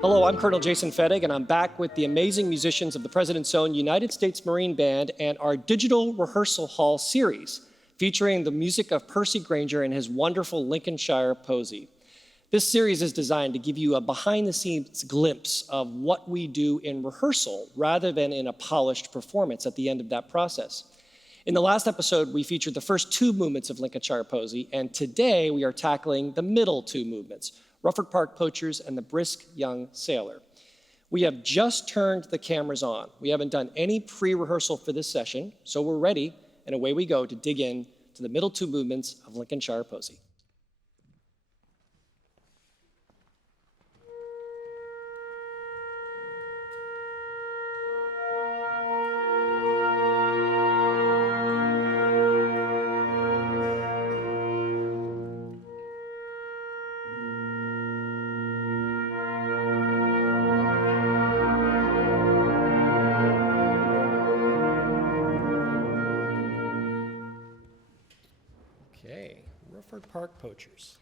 Hello, I'm Colonel Jason Fettig, and I'm back with the amazing musicians of the President's Own United States Marine Band and our digital rehearsal hall series, featuring the music of Percy Grainger and his wonderful Lincolnshire Posy. This series is designed to give you a behind-the-scenes glimpse of what we do in rehearsal rather than in a polished performance at the end of that process. In the last episode, we featured the first two movements of Lincolnshire Posy, and today we are tackling the middle two movements, Rufford Park Poachers and the Brisk Young Sailor. We have just turned the cameras on. We haven't done any pre-rehearsal for this session, so we're ready, and away we go to dig in to the middle two movements of Lincolnshire Posy. Okay, Rufford Park Poachers.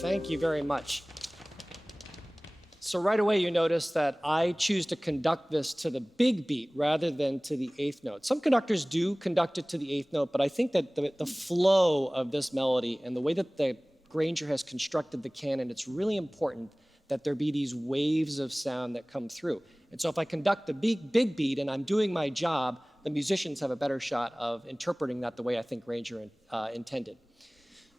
Thank you very much. So right away you notice that I choose to conduct this to the big beat rather than to the eighth note. Some conductors do conduct it to the eighth note, but I think that the flow of this melody and the way that the Grainger has constructed the canon, it's really important that there be these waves of sound that come through. And so if I conduct the big beat and I'm doing my job, the musicians have a better shot of interpreting that the way I think Grainger intended.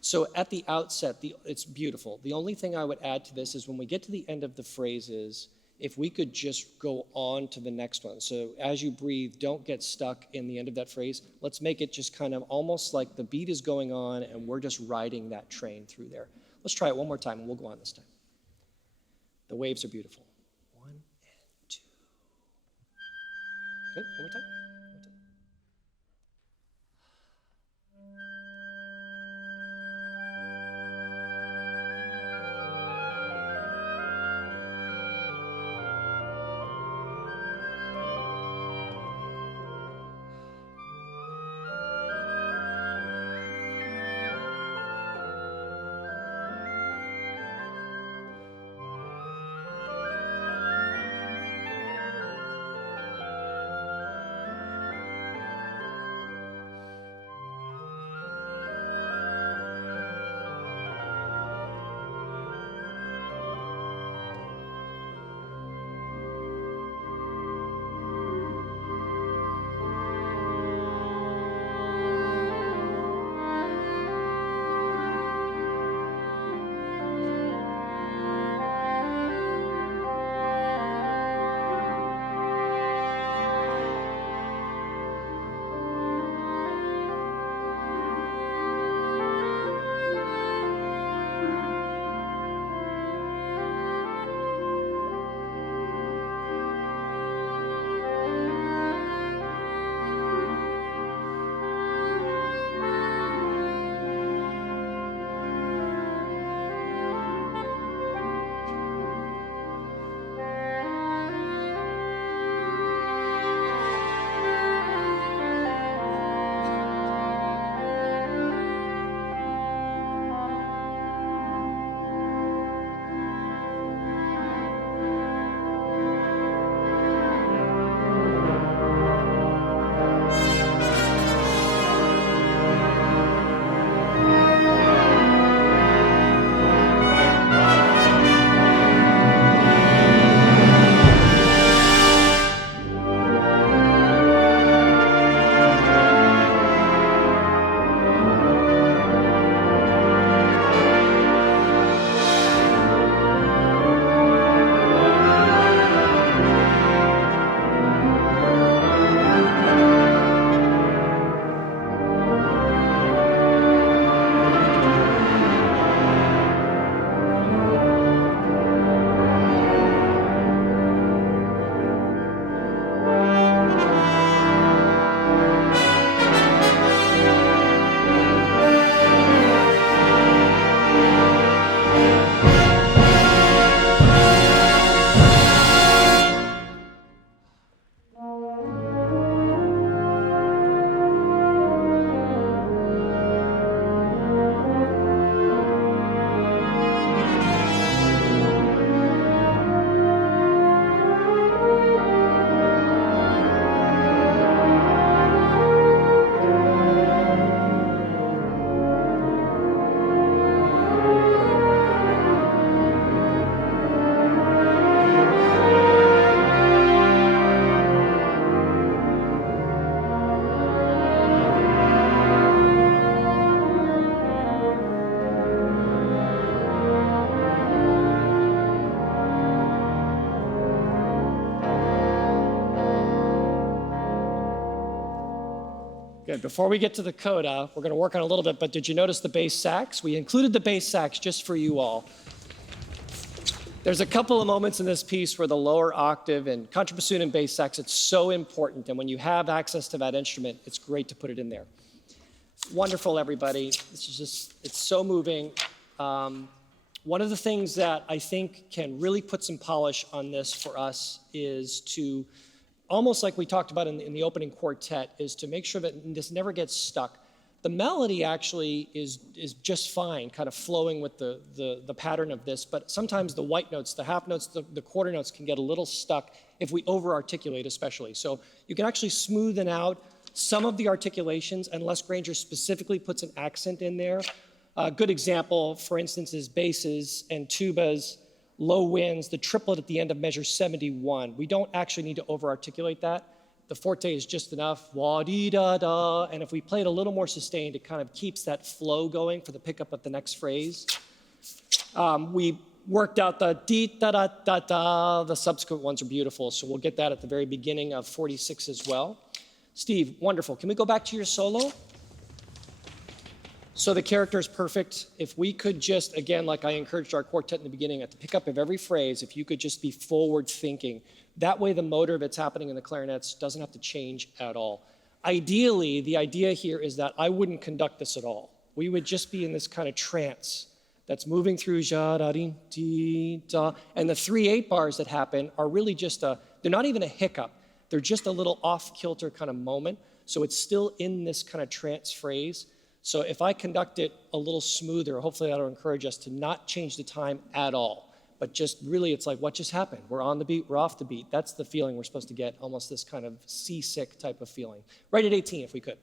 So at the outset, it's beautiful. The only thing I would add to this is when we get to the end of the phrases, if we could just go on to the next one. So as you breathe, don't get stuck in the end of that phrase. Let's make it just kind of almost like the beat is going on and we're just riding that train through there. Let's try it one more time and we'll go on this time. The waves are beautiful. 1 and 2. Good, one more time. Good. Before we get to the coda, we're going to work on a little bit, but did you notice the bass sax? We included the bass sax just for you all. There's a couple of moments in this piece where the lower octave and contrabassoon and bass sax, it's so important. And when you have access to that instrument, it's great to put it in there. Wonderful, everybody. This is just, it's so moving. One of the things that I think can really put some polish on this for us is to, almost like we talked about in the opening quartet, is to make sure that this never gets stuck. The melody actually is just fine, kind of flowing with the pattern of this, but sometimes the white notes, the half notes, the quarter notes can get a little stuck if we over-articulate especially. So you can actually smoothen out some of the articulations unless Grainger specifically puts an accent in there. A good example, for instance, is basses and tubas, low winds, the triplet at the end of measure 71. We don't actually need to over-articulate that. The forte is just enough, wah-dee-da-da, and if we play it a little more sustained, it kind of keeps that flow going for the pickup of the next phrase. We worked out the dee-da-da-da-da, the subsequent ones are beautiful, so we'll get that at the very beginning of 46 as well. Steve, wonderful. Can we go back to your solo? So the character is perfect. If we could just, again, like I encouraged our quartet in the beginning, at the pickup of every phrase, if you could just be forward thinking, that way the motor that's happening in the clarinets doesn't have to change at all. Ideally, the idea here is that I wouldn't conduct this at all. We would just be in this kind of trance that's moving through ja da dee dee da, and the 3/8 bars that happen are really just they're not even a hiccup. They're just a little off-kilter kind of moment. So it's still in this kind of trance phrase. So if I conduct it a little smoother, hopefully that'll encourage us to not change the time at all, but just really it's like, what just happened? We're on the beat, we're off the beat. That's the feeling we're supposed to get, almost this kind of seasick type of feeling. Right at 18 if we could.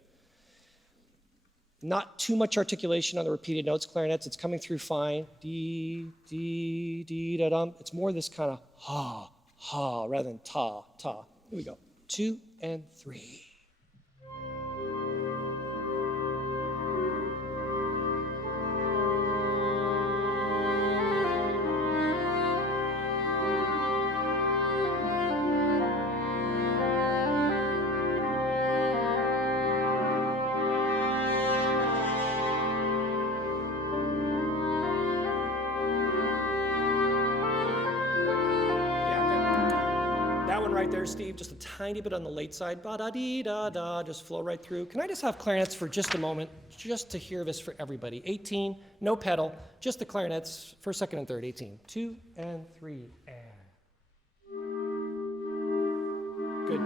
Not too much articulation on the repeated notes, clarinets. It's coming through fine. Dee, dee, dee, da, dum. It's more this kind of ha, ha, rather than ta, ta. Here we go. 2 and 3. Right there, Steve, just a tiny bit on the late side, ba-da-dee-da-da, just flow right through. Can I just have clarinets for just a moment, just to hear this for everybody? 18, no pedal, just the clarinets, first, second, and third, 18. 2 and 3, and. Good.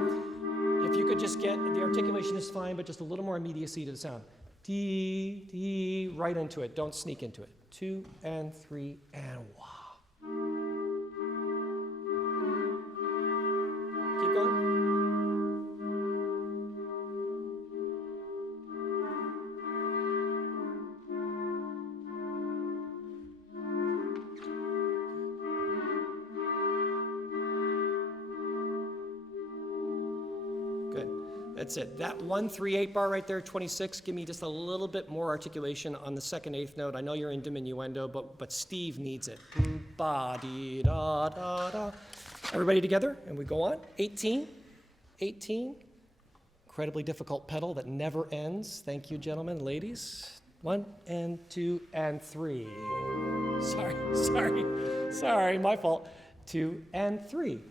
If you could just get, the articulation is fine, but just a little more immediacy to the sound. Dee, dee, right into it, don't sneak into it. 2 and 3, and wow. Keep going. Good. That's it. That 1-3-8 bar right there, 26, give me just a little bit more articulation on the second eighth note. I know you're in diminuendo, but Steve needs it. Ba-dee-da-da-da. Everybody together, and we go on. 18, 18. Incredibly difficult pedal that never ends. Thank you, gentlemen, ladies. 1 and 2 and 3. Sorry, my fault. 2 and 3.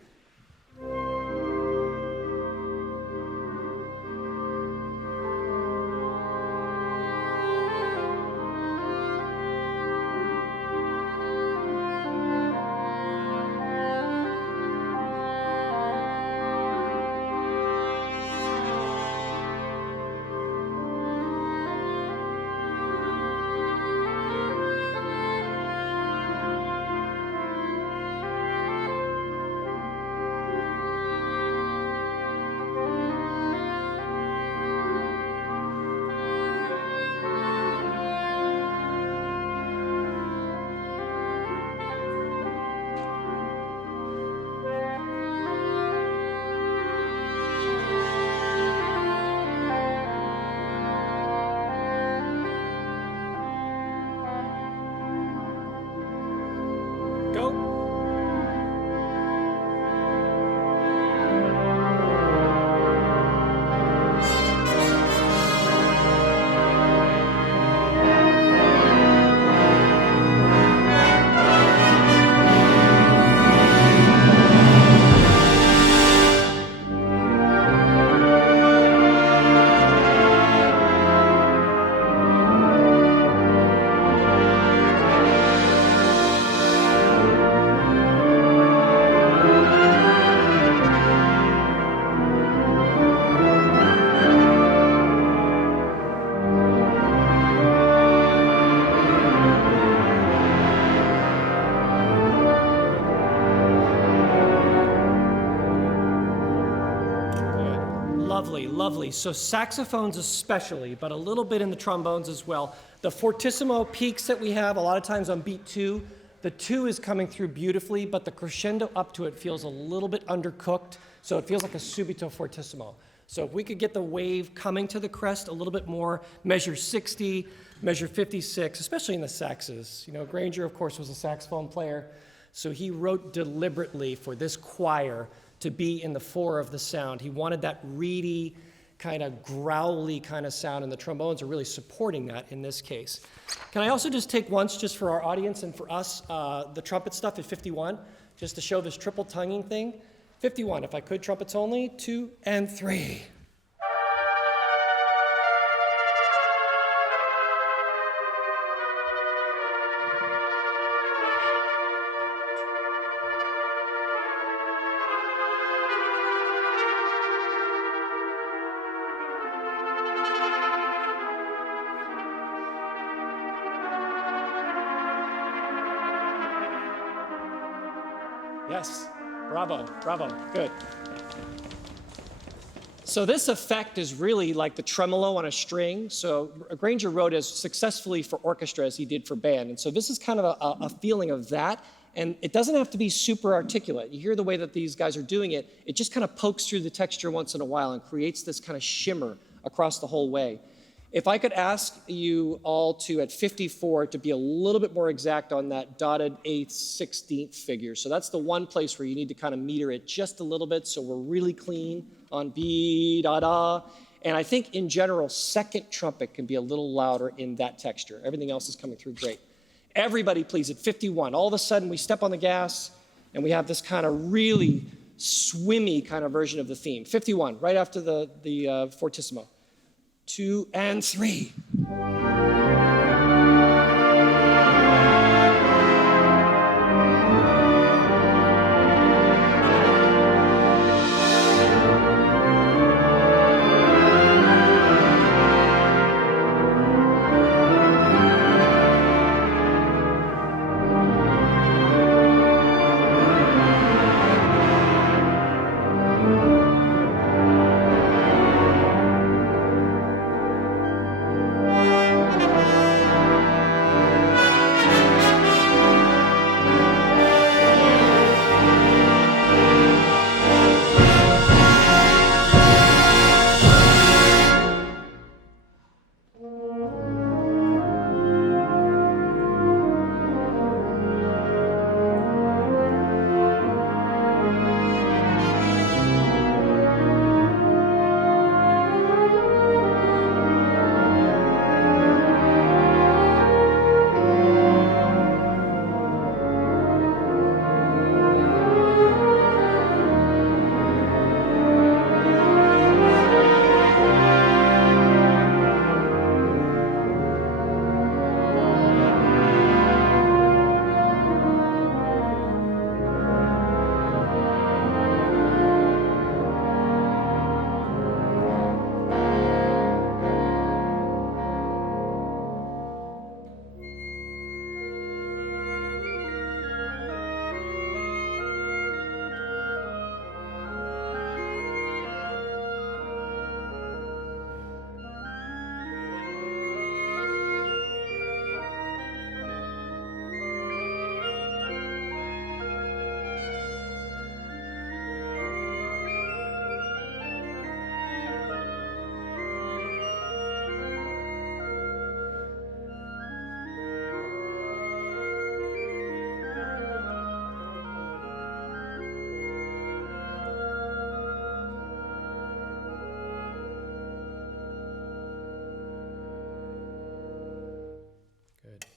Lovely, lovely. So saxophones especially, but a little bit in the trombones as well. The fortissimo peaks that we have, a lot of times on beat 2, the 2 is coming through beautifully, but the crescendo up to it feels a little bit undercooked, so it feels like a subito fortissimo. So if we could get the wave coming to the crest a little bit more, measure 60, measure 56, especially in the saxes. You know, Grainger, of course, was a saxophone player, so he wrote deliberately for this choir to be in the 4 of the sound. He wanted that reedy, kind of growly kind of sound, and the trombones are really supporting that in this case. Can I also just take once, just for our audience and for us, the trumpet stuff at 51, just to show this triple tonguing thing? 51, if I could, trumpets only, 2 and 3. Yes, bravo, bravo, good. So this effect is really like the tremolo on a string. So Grainger wrote as successfully for orchestra as he did for band. And so this is kind of a feeling of that. And it doesn't have to be super articulate. You hear the way that these guys are doing it, it just kind of pokes through the texture once in a while and creates this kind of shimmer across the whole way. If I could ask you all to, at 54, to be a little bit more exact on that dotted 8th, 16th figure. So that's the one place where you need to kind of meter it just a little bit so we're really clean on B, da, da. And I think in general, second trumpet can be a little louder in that texture. Everything else is coming through great. Everybody please, at 51, all of a sudden we step on the gas and we have this kind of really swimmy kind of version of the theme. 51, right after the fortissimo. 2 and 3.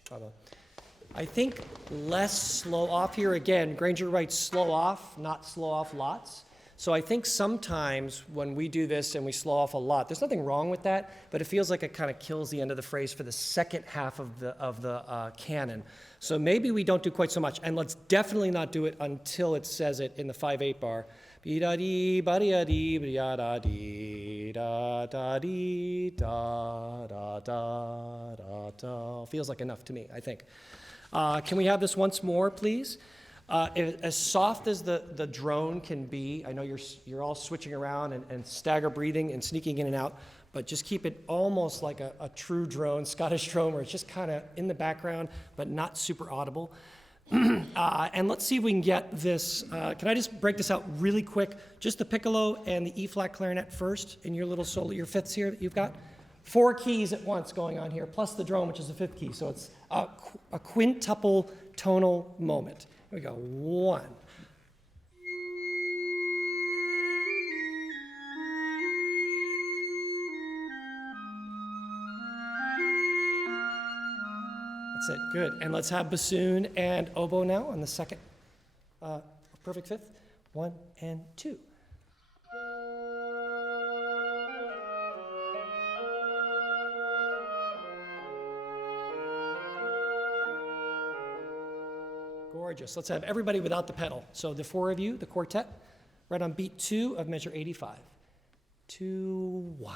Bravo. I think less slow off here. Again, Grainger writes slow off, not slow off lots. So I think sometimes when we do this and we slow off a lot, there's nothing wrong with that, but it feels like it kind of kills the end of the phrase for the second half of the canon. So maybe we don't do quite so much, and let's definitely not do it until it says it in the 5/8 bar. Be-da-dee, ba-dee-da-dee, ba-dee-da-dee, da-da-dee, da-da-da-da-da. Feels like enough to me, I think. Can we have this once more, please? As soft as the drone can be, I know you're all switching around and stagger breathing and sneaking in and out, but just keep it almost like a true drone, Scottish drone, where it's just kind of in the background, but not super audible. And let's see if we can get this. Can I just break this out really quick? Just the piccolo and the E-flat clarinet first in your little solo, your fifths here that you've got. 4 keys at once going on here, plus the drone, which is the 5th key. So it's a quintuple tonal moment. Here we go. 1. That's it. Good. And let's have bassoon and oboe now on the second perfect 5th. 1 and 2. Gorgeous. Let's have everybody without the pedal. So the 4 of you, the quartet, right on beat 2 of measure 85. 2, 1.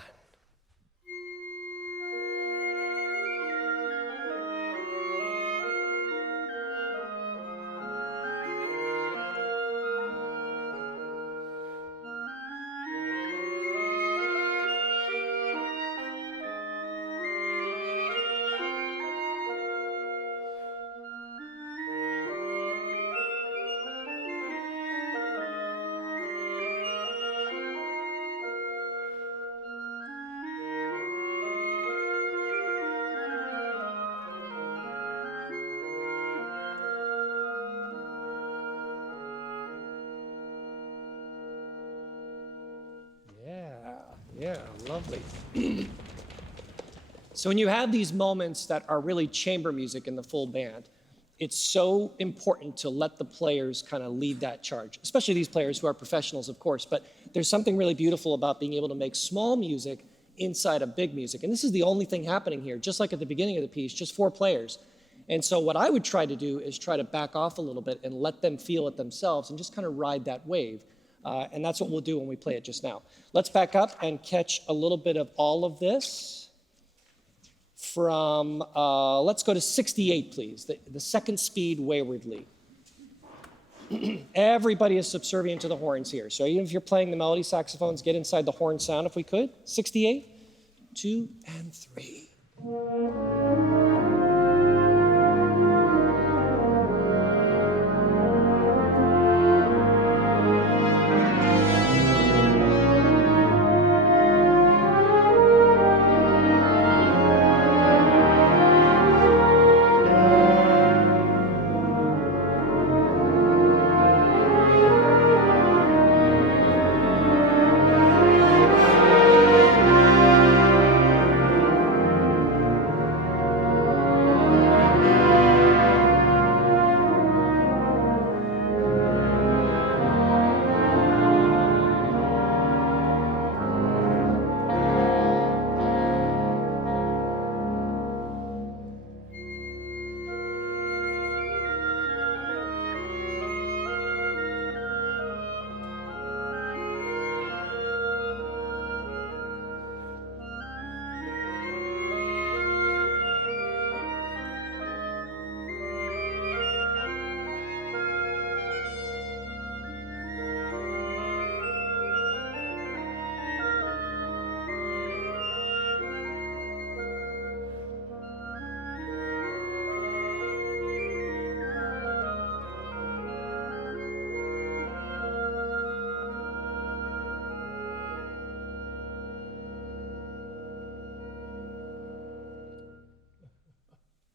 Yeah, lovely. So when you have these moments that are really chamber music in the full band, it's so important to let the players kind of lead that charge, especially these players who are professionals, of course. But there's something really beautiful about being able to make small music inside of big music. And this is the only thing happening here, just like at the beginning of the piece, just 4 players. And so what I would try to do is try to back off a little bit and let them feel it themselves and just kind of ride that wave. And that's what we'll do when we play it just now. Let's back up and catch a little bit of all of this from, let's go to 68, please, the second speed waywardly. Everybody is subservient to the horns here. So even if you're playing the melody saxophones, get inside the horn sound if we could. 68, 2, and 3.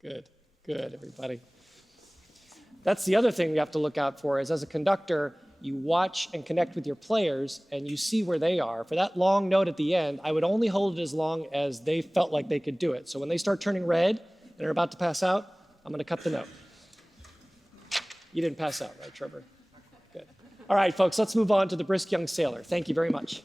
Good, good, everybody. That's the other thing you have to look out for is as a conductor, you watch and connect with your players and you see where they are. For that long note at the end, I would only hold it as long as they felt like they could do it. So when they start turning red and are about to pass out, I'm going to cut the note. You didn't pass out, right, Trevor? Good. All right, folks, let's move on to the Brisk Young Sailor. Thank you very much.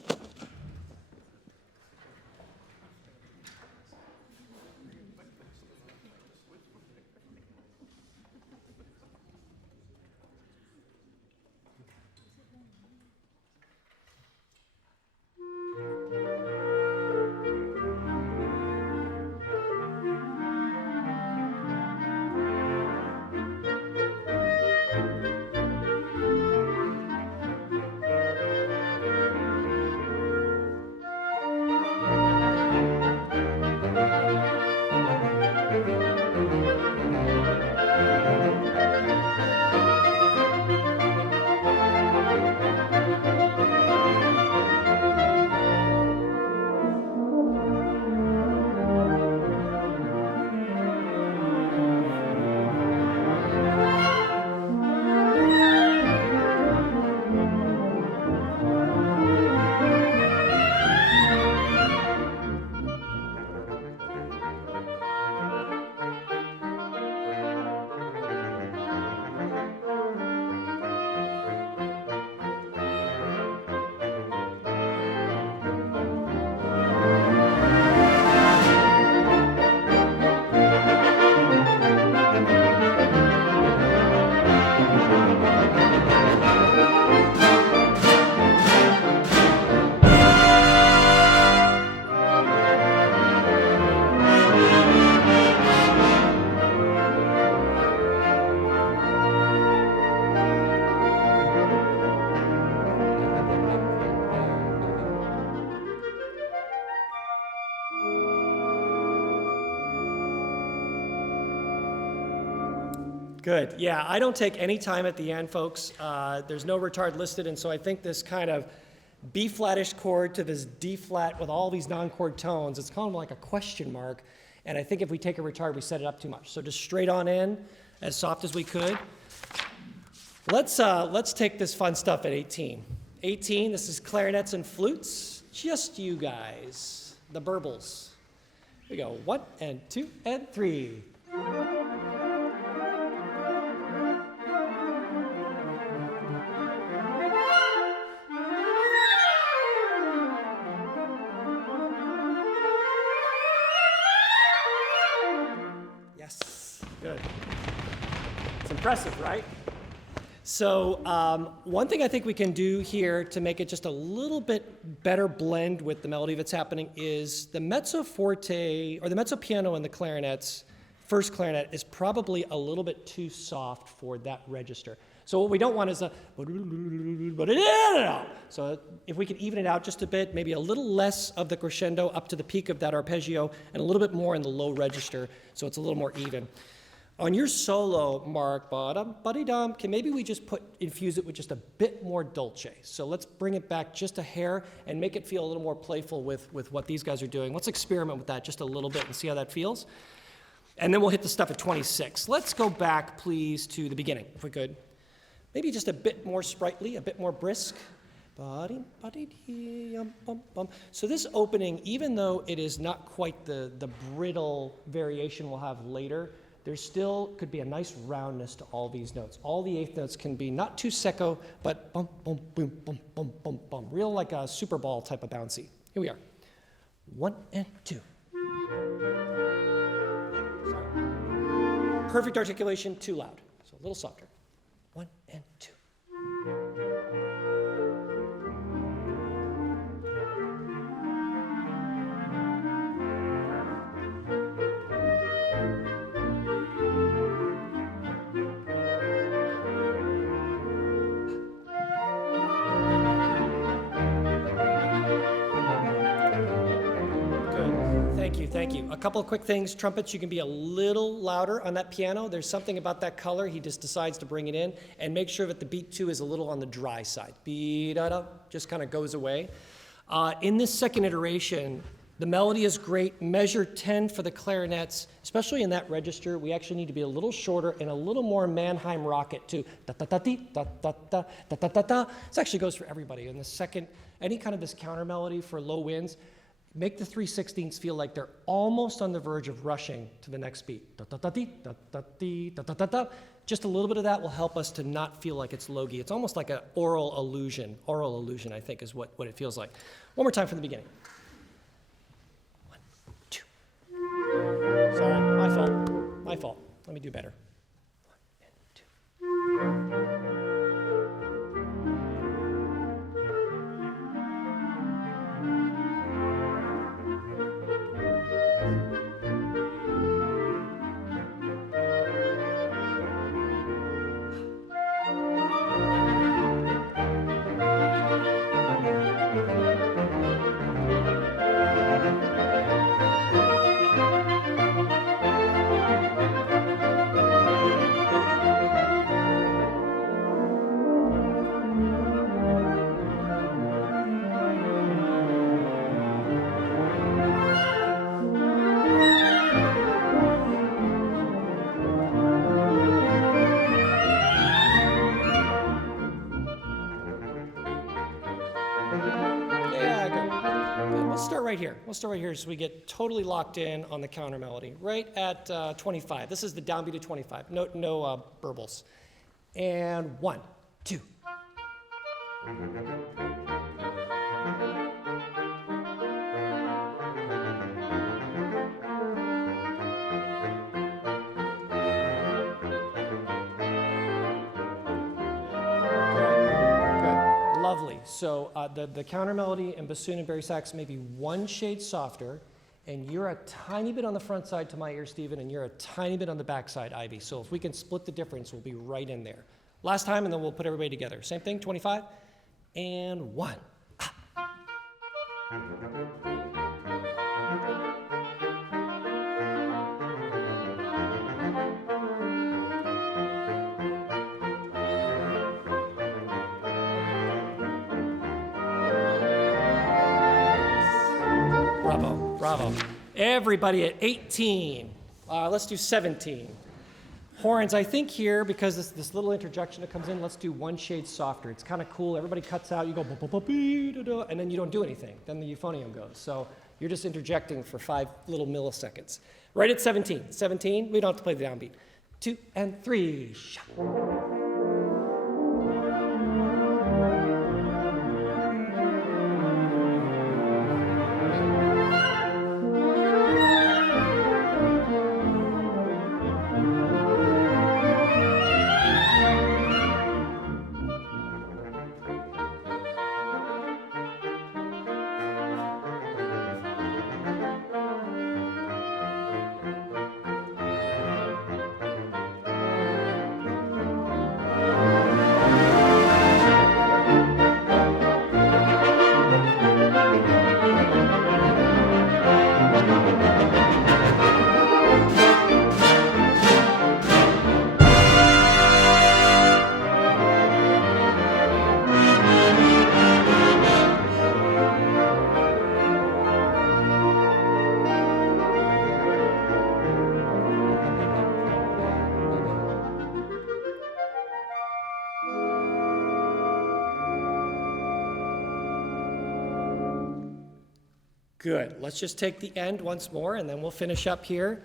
Good. Yeah, I don't take any time at the end, folks. There's no retard listed, and so I think this kind of B flattish chord to this D flat with all these non-chord tones, it's kind of like a question mark. And I think if we take a retard, we set it up too much. So just straight on in, as soft as we could. Let's take this fun stuff at 18. 18, this is clarinets and flutes. Just you guys, the burbles. Here we go, 1 and 2 and 3. Yes, good. It's impressive, right? So one thing I think we can do here to make it just a little bit better blend with the melody that's happening is the mezzo forte, or the mezzo piano and the clarinets, first clarinet is probably a little bit too soft for that register. So what we don't want is a, so if we could even it out just a bit, maybe a little less of the crescendo up to the peak of that arpeggio and a little bit more in the low register so it's a little more even. On your solo, Mark, can maybe we just infuse it with just a bit more dolce. So let's bring it back just a hair and make it feel a little more playful with what these guys are doing. Let's experiment with that just a little bit and see how that feels. And then we'll hit the stuff at 26. Let's go back, please, to the beginning, if we could. Maybe just a bit more sprightly, a bit more brisk. So this opening, even though it is not quite the brittle variation we'll have later, there still could be a nice roundness to all these notes. All the eighth notes can be not too secco, but bum, bum, boom, bum, bum, bum, bum. Real like a Super Bowl type of bouncy. Here we are. 1 and 2. Sorry. Perfect articulation, too loud. So a little softer. 1 and 2. Thank you. A couple of quick things. Trumpets, you can be a little louder on that piano. There's something about that color. He just decides to bring it in. And make sure that the beat 2 is a little on the dry side. Be-da-da, just kind of goes away. In this second iteration, the melody is great. Measure 10 for the clarinets, especially in that register. We actually need to be a little shorter and a little more Mannheim rocket too. Da-da-da-dee, da-da-da, da-da-da-da. This actually goes for everybody. In the second, any kind of this counter melody for low winds, make the 3/16ths feel like they're almost on the verge of rushing to the next beat. Da-da-da-dee, da-da-dee, da-da-da-da. Just a little bit of that will help us to not feel like it's logy. It's almost like an oral illusion. Oral illusion, I think, is what it feels like. One more time from the beginning. 1, 2. Sorry, my fault. My fault. Let me do better. 1 and 2. We'll start right here so we get totally locked in on the counter melody. Right at 25. This is the downbeat of 25. No burbles. And 1, 2. Lovely. So the counter melody and bassoon and bari sax may be one shade softer, and you're a tiny bit on the front side to my ear, Stephen, and you're a tiny bit on the back side, Ivy. So if we can split the difference, we'll be right in there. Last time, and then we'll put everybody together. Same thing, 25, and 1. Bravo, bravo. Everybody at 18. Let's do 17. Horns, I think here, because this little interjection that comes in, let's do one shade softer. It's kind of cool. Everybody cuts out. You go, and then you don't do anything. Then the euphonium goes. So you're just interjecting for 5 little milliseconds. Right at 17. 17, we don't have to play the downbeat. 2 and 3. Good. Let's just take the end once more, and then we'll finish up here.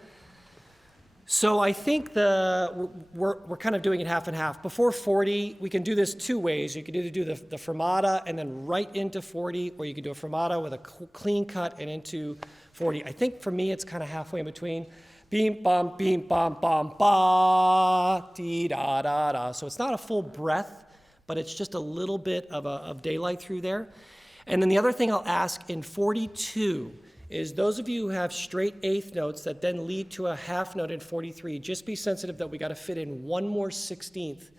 So I think we're kind of doing it half and half. Before 40, we can do this 2 ways. You could either do the fermata and then right into 40, or you could do a fermata with a clean cut and into 40. I think for me, it's kind of halfway in between. Beam, bum, ba, dee, da, da, da. So it's not a full breath, but it's just a little bit of daylight through there. And then the other thing I'll ask in 42 is those of you who have straight 8th notes that then lead to a half note in 43, just be sensitive that we got to fit in 1 more 16th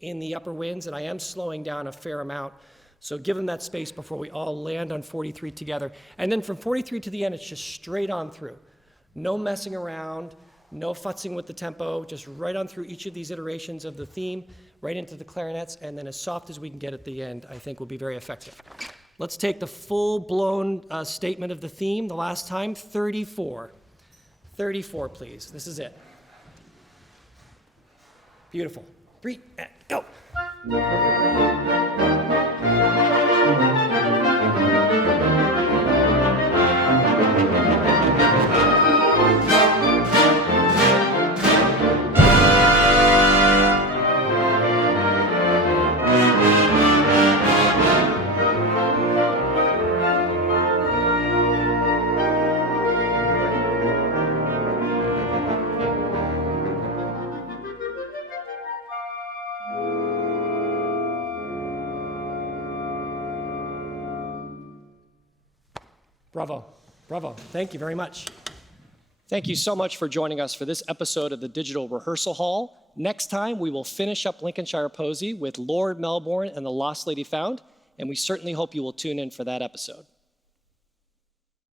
in the upper winds, and I am slowing down a fair amount. So give them that space before we all land on 43 together. And then from 43 to the end, it's just straight on through. No messing around, no futzing with the tempo, just right on through each of these iterations of the theme, right into the clarinets, and then as soft as we can get at the end, I think will be very effective. Let's take the full-blown statement of the theme the last time, 34. 34, please. This is it. Beautiful. 3, and go. Bravo, bravo. Thank you very much. Thank you so much for joining us for this episode of the Digital Rehearsal Hall. Next time, we will finish up Lincolnshire Posy with Lord Melbourne and the Lost Lady Found, and we certainly hope you will tune in for that episode.